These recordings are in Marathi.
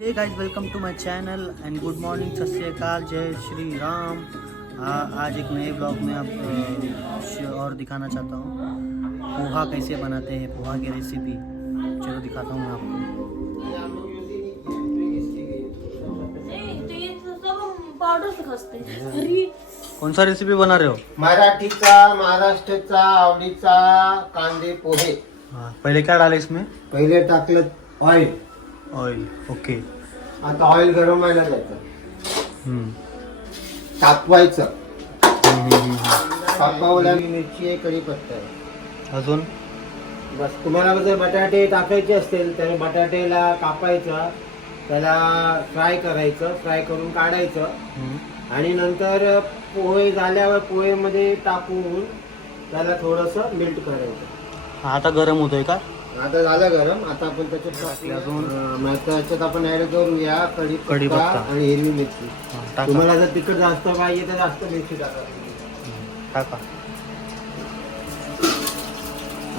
हे guys, welcome to my channel and good morning, Sat Shri अकाल, जय श्री राम। आज एक नए ब्लॉग में आप और दिखाना चाहता हूँ पोहा कैसे बनाते हैं, पोहा की रेसिपी। चलो दिखाता हूँ मैं आपको। कौन सा रेसिपी बना रहे हो? मराठीचा, महाराष्ट्राचा आवडीचा कांदे पोहे। हाँ, पहले क्या डाले इसमें? पहिले टाकलं ऑइल। Oil, okay. आता ऑइल गरम व्हायला द्यायचं, तापवायचं। तापवल्या मिरची आहे, कढीपत्ता आहे, अजून बस। तुम्हाला जर बटाटे टाकायचे असतील तर बटाटेला कापायचं, त्याला फ्राय करायचं, फ्राय करून काढायचं आणि नंतर पोहे झाल्यावर पोहेमध्ये टाकून त्याला थोडंसं मिल्ट करायचं। आता गरम होतोय का? आता झालं गरम। आता आपण त्याच्यात त्याच्यात आपण ऍड करूया कढीपत्ता आणि हिरवी मिरची। तुम्हाला जर तिखट जास्त पाहिजे तर जास्त मिरची टाका।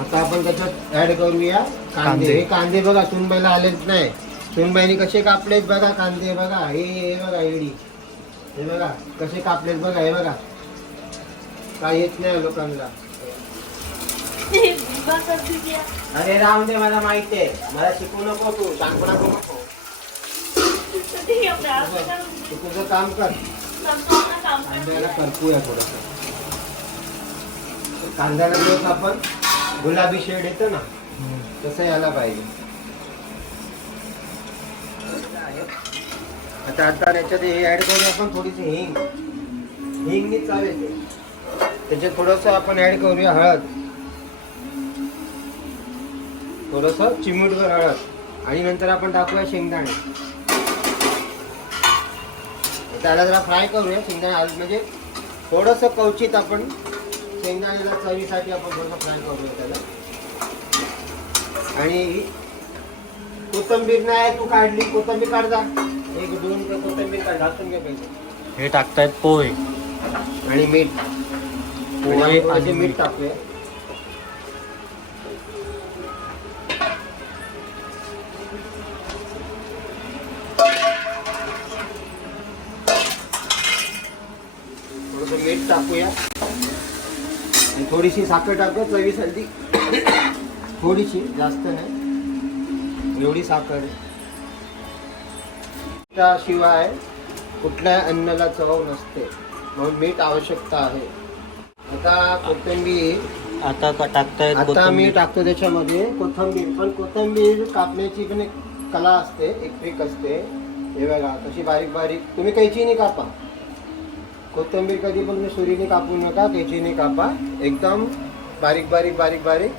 आता आपण त्याच्यात ऍड करूया कांदे। हे कांदे बघा, सुनबाईला आलेच नाही। सुनबाईने कसे कापलेत बघा कांदे, बघा हे बघा एडी, हे बघा कसे कापलेत बघा, हे बघा काय येत नाही लोकांना। अरे राम दे, मला माहिती आहे, मला शिकवू नको, तू सांगू नको। तू तुझं काम कर, कांद्याला करपूया थोडस। कांद्याला जसं आपण गुलाबी शेड येतो ना, तसं यायला पाहिजे। आता त्याच्यात हे ऍड करूया आपण थोडीशी हिंग। हिंगनी चव येते। त्याच्यात थोडस आपण ऍड करूया हळद, थोडस चिमूटभर हळद आणि नंतर आपण टाकूया शेंगदाणे। त्याला जरा फ्राय करूया शेंगदाणे हळद, म्हणजे थोडस कवचित आपण शेंगदाण्याला चवीसाठी आपण थोडं फ्राय करूया त्याला। आणि कोथिंबीर नाही तू काढली, कोथिंबीर काढ जा, एक दोन कोथिंबीर काढ, घासून घे पहिले। हे टाकतायत पोहे आणि मीठ, पोहे आणि मीठ टाकूया। थोडंसं मीठ टाकूया आणि थोडीशी साखर टाकूया चवीसाठी, थोडीशी, जास्त नाही, एवढी साखर। त्याशिवाय कुठल्या अन्नाला चव नसते, म्हणून मीठ आवश्यकता आहे। आता कोथिंबीर आता टाकतायत। आता मी टाकतो त्याच्यामध्ये कोथिंबीर, पण कोथिंबीर कापण्याची पण एक कला असते, एक ट्रिक असते। हे बघा कशी बारीक बारीक, तुम्ही कैचीने कापा कोथिंबीर, कधी पण तुम्ही सुरीने कापू नका, कैचीने कापा। एकदम बारीक बारीक बारीक बारीक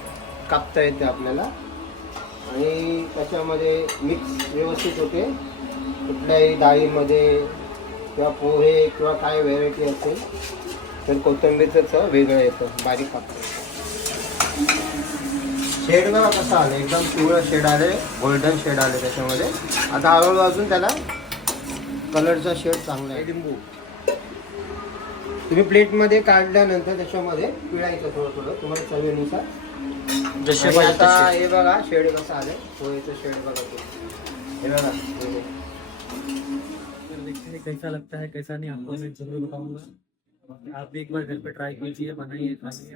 कापता येते आपल्याला आणि त्याच्यामध्ये मिक्स व्यवस्थित होते। कुठल्याही डाळीमध्ये किंवा पोहे किंवा काय व्हेरायटी असेल तर कोथिंबीरचं चव वेगळं येतं, बारीक कापतं। शेड बघा कसं आलं, एकदम पिवळं शेड आले, गोल्डन शेड आले त्याच्यामध्ये। आता हळूहळू अजून त्याला कलरचा शेड चांगला आहे। लिंबू तुम्ही प्लेटमध्ये काढल्यानंतर त्याच्यामध्ये पिळायचं थोडं थोडं तुम्हाला चवीनुसार जसे पाहिजे तसे। हे बघा शेड कसं आले, पोहेचं शेड बघा, हे बघा। देखते हैं कैसा लगता है कैसा नहीं, आपको मैं जरूर बताऊंगा। आप भी एक बार घर पे ट्राई कीजिए, बनाइए, खाइए।